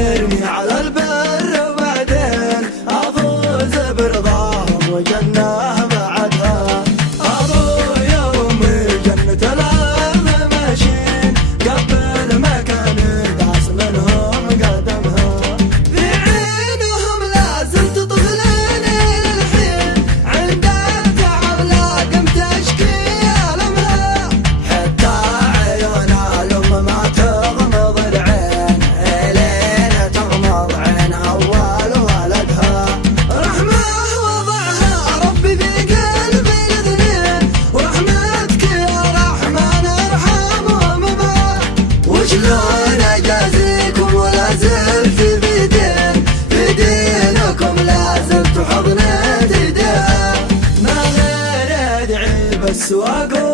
دبرني على البر وبعدين أفوز برضاه وجنة بعدها. أبويا وأمي جنة الأرض ماشيين قبل ما كان داس منهم قدمها. في عينهم لازلت طفلين للحين عند التعب لاقم تشكي ألمها. حتى عيون الأم ما تغمض العين إلين تغمض عين أول ولدها. رحمة وضعها ربي في قلب الاثنين ورحمتك يا رحمن ارحمهم بها. وشلون اجازيكم ولا زلت في دينكم لا زلت حضن ايديها. ما غير ادعي بس واقول